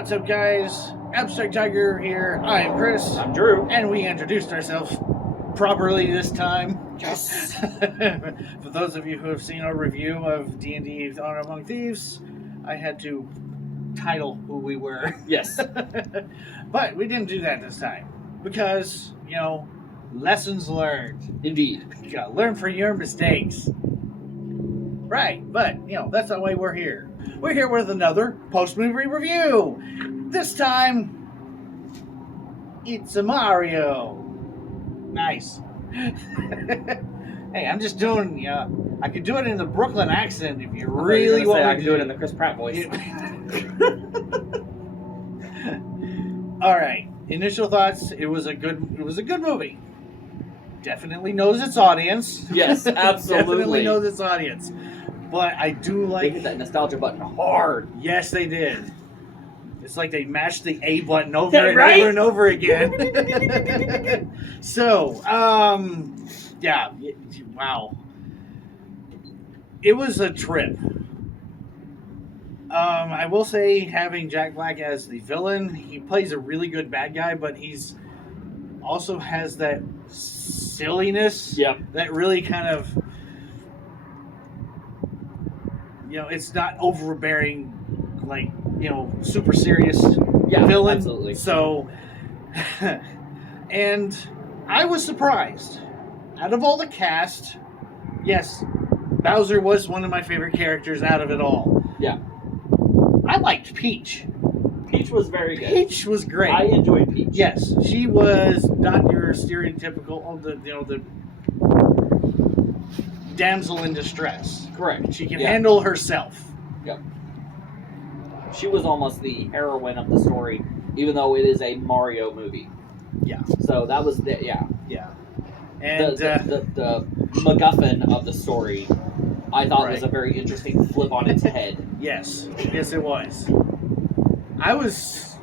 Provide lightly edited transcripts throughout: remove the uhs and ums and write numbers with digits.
What's up, guys? Abstract Tiger here. I am Chris. I'm Drew. And we introduced ourselves properly this time. Yes. For those of you who have seen our review of D&D Honor Among Thieves, I had to title who we were. Yes. But we didn't do that this time. Because, lessons learned. Indeed. You gotta learn from your mistakes. Right, but, that's not why we're here. We're here with another post-movie review. This time, it's a Mario. Nice. Hey, I'm just doing, I could do it in the Brooklyn accent if you really want I me can to do it in the Chris Pratt voice. All right. Initial thoughts, it was a good movie. Definitely knows its audience. Yes, absolutely. Definitely knows its audience. But I do They like... hit that nostalgia button hard. Yes, they did. It's like they mashed the A button over Yeah, and right? over and over again. So, yeah, wow. It was a trip. I will say, having Jack Black as the villain, he plays a really good bad guy, but he's also has that silliness that really kind of, it's not overbearing, like, super serious villain. Absolutely. So, and I was surprised. Out of all the cast, yes, Bowser was one of my favorite characters out of it all. Yeah. I liked Peach. Peach was very good. Peach was great. I enjoyed Peach. Yes, she was not your stereotypical, the damsel in distress. Correct. She can handle herself. Yep. She was almost the heroine of the story, even though it is a Mario movie. Yeah. So that was Yeah. And the MacGuffin of the story, I thought was Right. a very interesting flip on its head. yes, it was.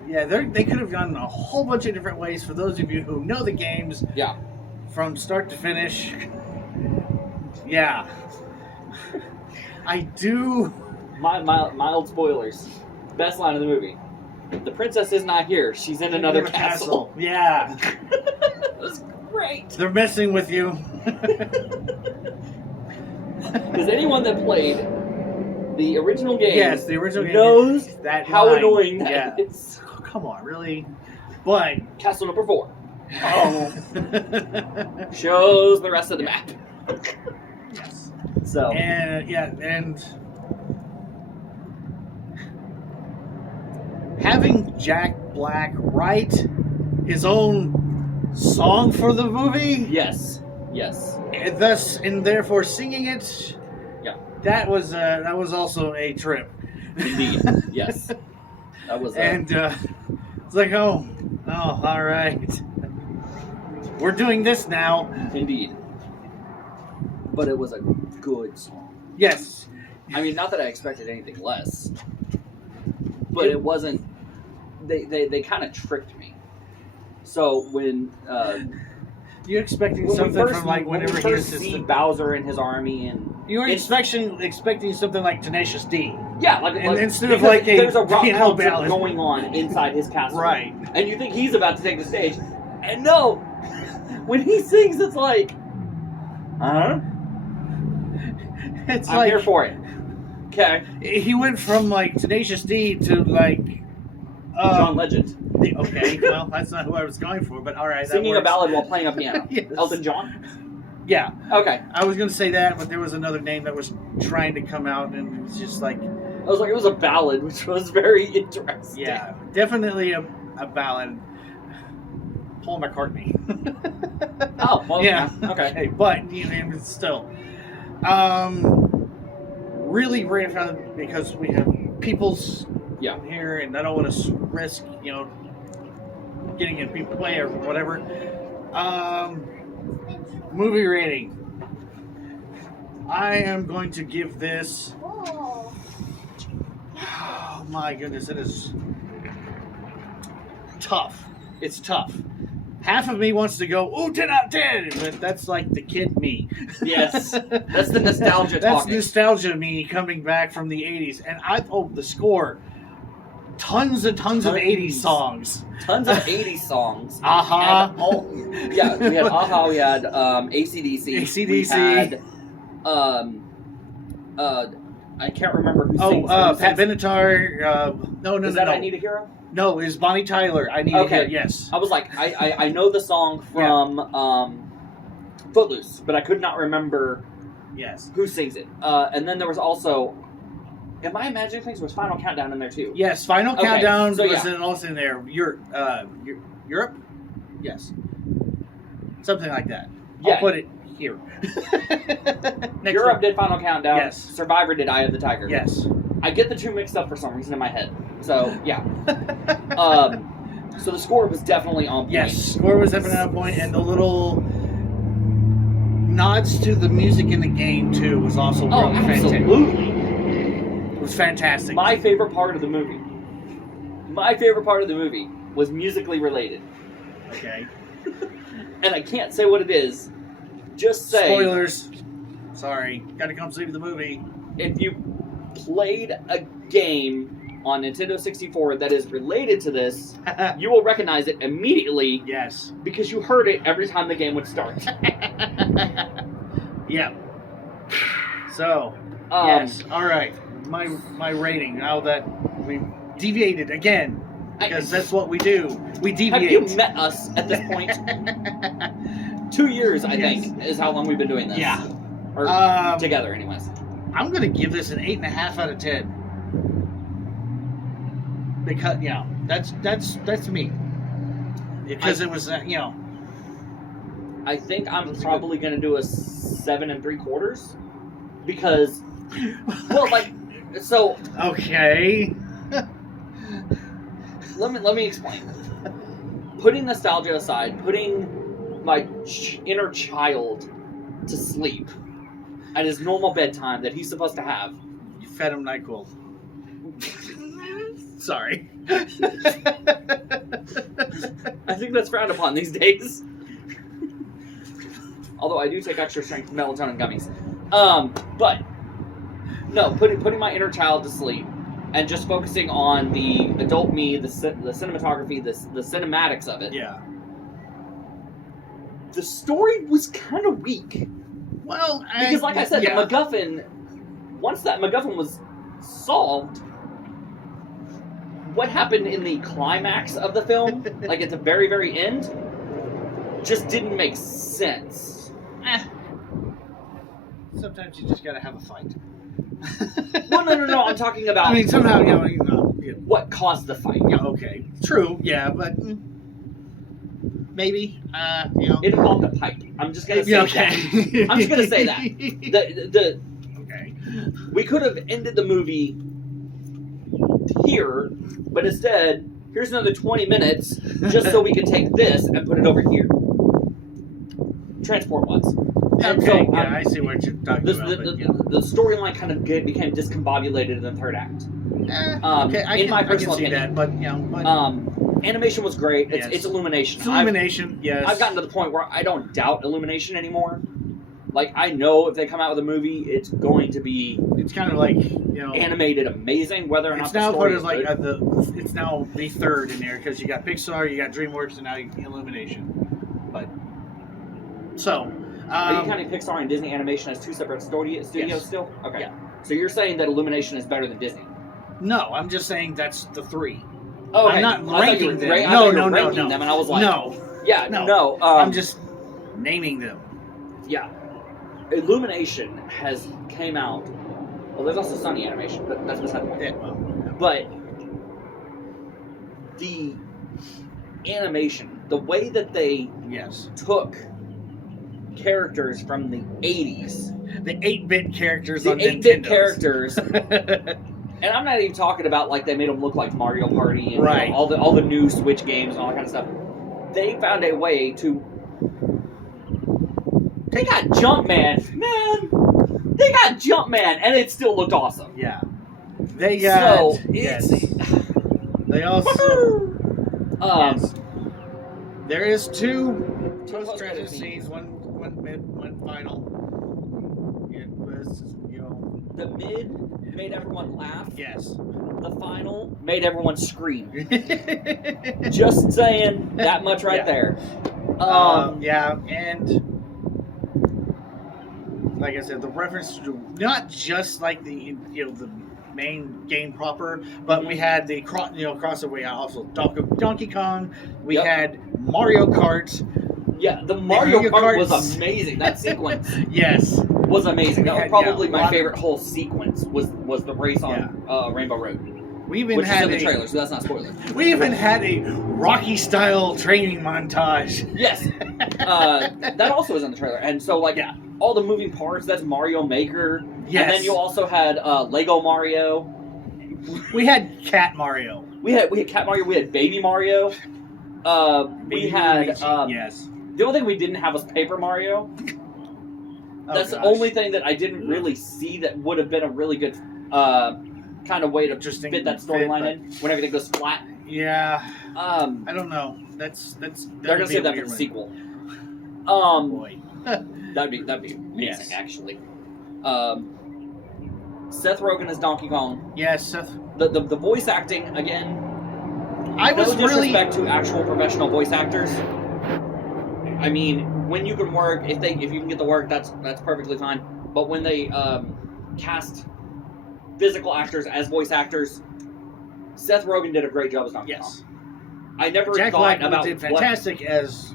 They could have gone a whole bunch of different ways. For those of you who know the games, from start to finish, I do. Mild spoilers. Best line of the movie. The princess is not here. She's in another castle. Yeah. That was great. They're messing with you. Because anyone that played the original game, the original game knows that how line. annoying that is. Oh, come on, really? But Castle number 4. Shows the rest of the map. yes. So and having Jack Black write his own song for the movie, yes, and therefore singing it, that was also a trip. Indeed, yes, that was. And it's like, oh, all right, we're doing this now. Indeed, but it was a good song. Yes, I mean, not that I expected anything less, but it wasn't. They kind of tricked me. So when you're expecting when something we first, from like when whenever we he first see Bowser and his army, and you were expecting something like Tenacious D. Yeah, like instead of like there's a rock piano concert ballad going on inside his castle, right? And you think he's about to take the stage, and no, when he sings, it's like, It's I'm like here for it. Okay, he went from like Tenacious D to like John Legend Okay, well that's not who I was going for, but all right, singing that a ballad while playing a piano. Yes. Elton John. Yeah. Okay. I was going to say that, but there was another name that was trying to come out, and it was just like... I was like, it was a ballad, which was very interesting. Yeah, definitely a ballad. Paul McCartney. Oh, well, yeah. Okay. Hey, but, still. Really great fun because we have people's here, and I don't want to risk, getting in people play or whatever. Movie rating. I am going to give this... Oh my goodness, it is tough. It's tough. Half of me wants to go, ooh, 10 out of 10, but that's like the kid me. Yes. That's the nostalgia That's talking. nostalgia me coming back from the 80s. And the score tons and tons of 80s songs. Tons of 80s songs. Aha. Yeah, we had Aha, we had AC/DC. We had, I can't remember who sings. Pat Benatar. No. Is that I Need a Hero? No, it's Bonnie Tyler. I Need a Hero, yes. I was like, I know the song from Footloose, but I could not remember who sings it. And then there was also, am I imagining things? Was Final Countdown in there too? Yes, Final Countdown so, was also in there. Europe? Yes. Something like that. Yeah. I'll put it here. Europe did Final Countdown. Yes. Survivor did Eye of the Tiger. Yes. I get the two mixed up for some reason in my head. So, yeah. So the score was definitely on point. Yes, score was definitely on point, and the little nods to the music in the game, too, was also really fantastic. Absolutely. It was fantastic. My favorite part of the movie was musically related. Okay. And I can't say what it is. Just say... Spoilers. Sorry. Gotta come see the movie. If you played a game on Nintendo 64 that is related to this, you will recognize it immediately. Yes. Because you heard it every time the game would start. Yeah. So, yes. All right. My rating, now that we've deviated again, because that's what we do. We deviate. Have you met us at this point? 2 years, I think, is how long we've been doing this. Yeah. Or together, anyways. I'm going to give this an 8.5 out of 10. Because, that's me. Because it was, I think I'm probably going to do a 7 3/4. Because, well, so... Okay. Let me explain. Putting nostalgia aside, putting my inner child to sleep at his normal bedtime that he's supposed to have. You fed him NyQuil. Sorry. I think that's frowned upon these days. Although I do take extra strength melatonin gummies. But no, putting my inner child to sleep and just focusing on the adult me, the cinematography, the cinematics of it. Yeah. The story was kind of weak. Well, because like I said, the MacGuffin, once that MacGuffin was solved, what happened in the climax of the film, like at the very, very end, just didn't make sense. Sometimes you just gotta have a fight. Well, no, I'm talking about... I mean, somehow, what caused the fight. Yeah, okay. True, yeah, but... maybe, It involved a pipe. I'm just gonna say that. I'm just gonna say that. Okay. We could have ended the movie here, but instead, here's another 20 minutes just so we can take this and put it over here. Transport-wise. Okay, so, I see what you're talking about. The storyline kind of became discombobulated in the third act. Okay, I can see opinion. that, but animation was great. It's Illumination. It's Illumination, yes. I've gotten to the point where I don't doubt Illumination anymore. Like, I know if they come out with a movie, it's going to be... It's kind of like, animated amazing, whether or not the story is good. It's now the third in there, because you got Pixar, you got DreamWorks, and now you got Illumination. But, so... Are you counting Pixar and Disney Animation as two separate studios still? Okay. Yeah. So you're saying that Illumination is better than Disney? No, I'm just saying that's the three. Oh, okay. I'm not ranking them. No. Them, and I was like, no. Yeah, no. I'm just naming them. Yeah. Illumination has came out. Well, there's also Sony Animation, but that's beside the point. Yeah, well. But the animation, the way that they took characters from the 80s. The 8-bit characters the on 8-bit Nintendos. characters. And I'm not even talking about like they made them look like Mario Party and right. all the new Switch games and all that kind of stuff. They found a way to... They got Jumpman, man! They got Jumpman, and it still looked awesome. Yeah. They got... So, it's... They also... yes. There is 2 post-credit scenes, one mid, one final. It was, The mid made everyone laugh. yes. The final made everyone scream. Just saying that much right there. Yeah, and like I said, the reference to not just like the the main game proper, but we had the crossover. We had also Donkey Kong. We had Mario Kart. Yeah, the Mario Kart was amazing. That sequence, yes, was amazing. That was probably my favorite of... whole sequence. Was the race on Rainbow Road. We even which had is in the trailer, so that's not spoiler. We even had a Rocky style training montage. Yes, that also was in the trailer, and so all the moving parts. That's Mario Maker. Yes. And then you also had Lego Mario. We had Cat Mario. We had Cat Mario. We had Baby Mario. We had yes. The only thing we didn't have was Paper Mario. That's the only thing that I didn't really see that would have been a really good kind of way to fit that storyline in when everything goes flat. Yeah. I don't know. That's they're gonna save that for the sequel. Boy. that'd be amazing actually. Seth Rogen as Donkey Kong. Yes, Seth. The voice acting again. I was no disrespect to actual professional voice actors. I mean, when you can work, if you can get the work, that's perfectly fine. But when they cast physical actors as voice actors, Seth Rogen did a great job as Donkey Kong. I never Jack thought Black about did fantastic as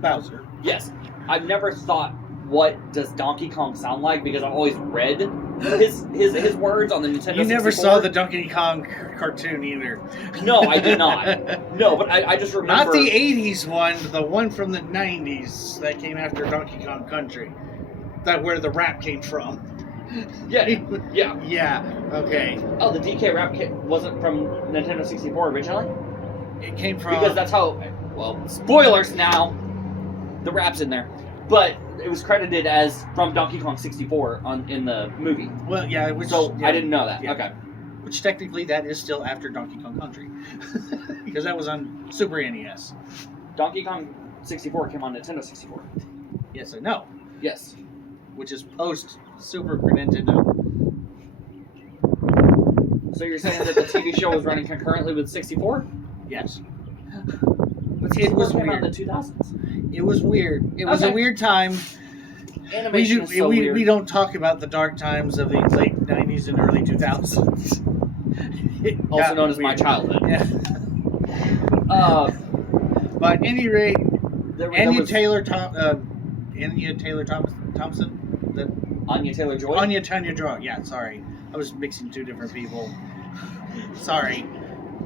Bowser. Yes, I've never thought what does Donkey Kong sound like because I've always read his words on the Nintendo 64. You never saw the Donkey Kong cartoon either. No, I did not. No, but I just remember... Not the 80s one, the one from the 90s that came after Donkey Kong Country. That where the rap came from. Yeah. Yeah, okay. Oh, the DK rap kit wasn't from Nintendo 64 originally? It came from... Because that's how... Well, spoilers now. The rap's in there. But it was credited as from Donkey Kong 64 in the movie. Well, yeah. I didn't know that. Yeah. Okay. Which technically that is still after Donkey Kong Country. Because that was on Super NES. Donkey Kong 64 came on Nintendo 64. Yes, I know. Yes. Which is post Super Nintendo. So you're saying that the TV show was running concurrently with 64? Yes. But it was weird. In the 2000s. It was weird. It was a weird time. Animation is so weird. We don't talk about the dark times of the late 90s and early 2000s. Also known as my childhood. Yeah. But at any rate, Anya Taylor Thompson. Anya Taylor-Joy? Anya Taylor-Joy. Yeah, sorry. I was mixing two different people. Sorry.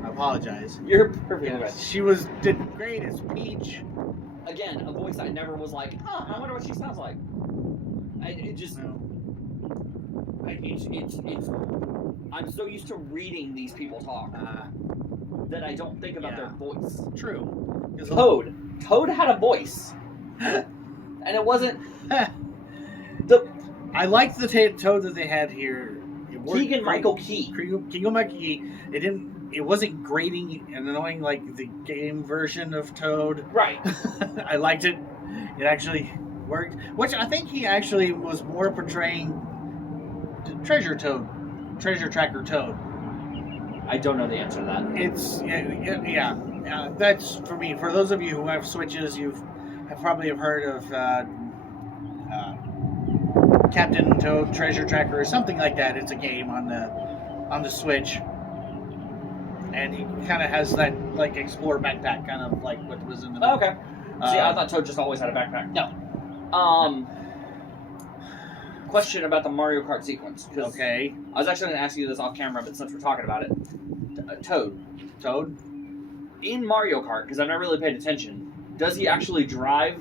I apologize. You're perfectly right. She did great as Peach. Again, a voice I never was like, I wonder what she sounds like. I'm so used to reading these people talk that I don't think about their voice. True. Toad had a voice. And it wasn't... I liked the Toad that they had here. Keegan-Michael Key. Keegan-Michael Key. It wasn't grating and annoying like the game version of Toad. Right. I liked it. It actually worked. Which I think he actually was more portraying Treasure Tracker Toad. I don't know the answer to that. It's that's for me. For those of you who have Switches, have probably heard of Captain Toad Treasure Tracker or something like that. It's a game on the Switch, and he kind of has that like Explorer backpack, kind of like what was in the movie. Okay. See, I thought Toad just always had a backpack. No. Question about the Mario Kart sequence. Okay. I was actually going to ask you this off camera, but since we're talking about it, Toad. In Mario Kart, because I've never really paid attention, does he actually drive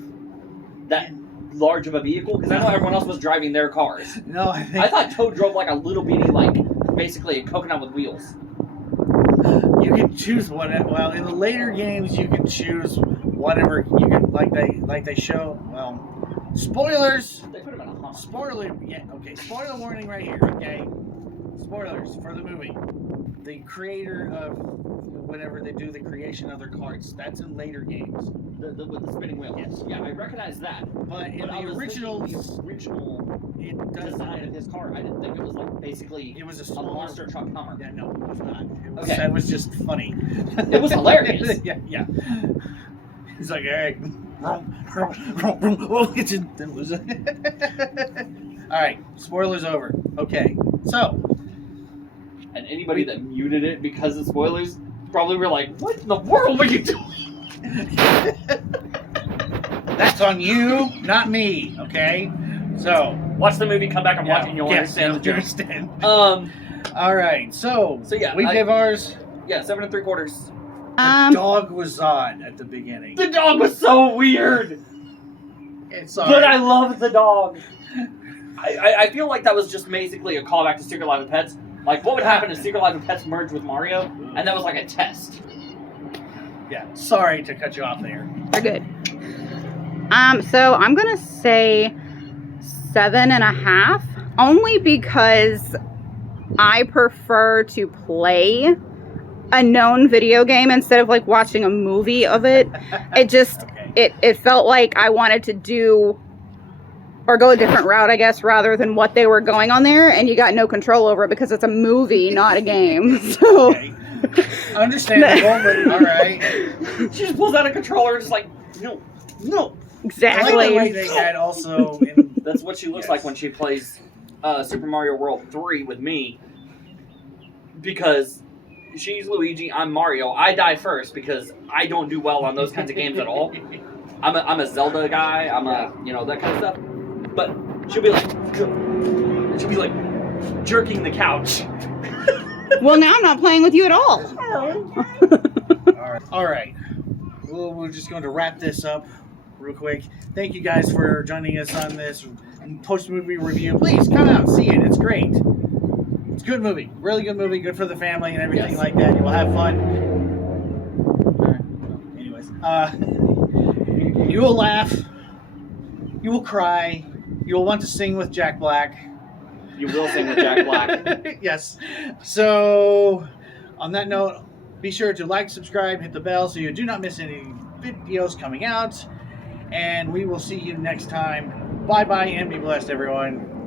that large of a vehicle? Because I know everyone else was driving their cars. No, I thought Toad drove like a little bitty, basically a coconut with wheels. You can choose whatever. Well, in the later games, you can choose whatever you can. Like they show. Well, spoilers. They put him in a Hummer. Spoiler. Yeah. Okay. Spoiler warning right here. Okay. Spoilers for the movie. The creator of whenever they do the creation of their carts. That's in later games. With the spinning wheel. Yes. Yeah, I recognize that. But in But I the was original, thinking the original it does design of his car, I didn't think it was like basically It was a a smaller monster truck Hummer. Yeah, no, it was not. It was, Okay. That was just funny. It was hilarious. yeah. He's like, hey, oh, it's in. All right, spoilers over. Okay, so. And anybody that muted it because of spoilers probably were like, "What in the world are you doing?" That's on you, not me. Okay, so watch the movie, come back and watch it, and you'll understand the joke. understand. All right, so yeah, we gave ours. Yeah, 7 3/4. The dog was on at the beginning. The dog was so weird. It's but I loved the dog. I feel like that was just basically a callback to Secret Life of Pets. Like, what would happen if Secret Life of Pets merged with Mario? And that was like a test. Yeah, sorry to cut you off there. You're good. So I'm gonna say 7.5, only because I prefer to play a known video game instead of like watching a movie of it. It just it felt like I wanted to do or go a different route, I guess, rather than what they were going on there, and you got no control over it because it's a movie, not a game. So understandable, but all right. She just pulls out a controller and just like, no. Exactly. I like the way they had also. That's what she looks like when she plays Super Mario World 3 with me. Because she's Luigi, I'm Mario. I die first because I don't do well on those kinds of games at all. I'm a Zelda guy. I'm a that kind of stuff. But she'll be like jerking the couch. Well, now I'm not playing with you at all. All right. Well, we're just going to wrap this up real quick. Thank you guys for joining us on this post-movie review. Please come out and see it. It's great. It's a good movie. Really good movie. Good for the family and everything like that. You will have fun. Anyways. You will laugh. You will cry. You will want to sing with Jack Black. You will sing with Jack Black. Yes. So, on that note, be sure to like, subscribe, hit the bell so you do not miss any videos coming out. And we will see you next time. Bye-bye and be blessed, everyone.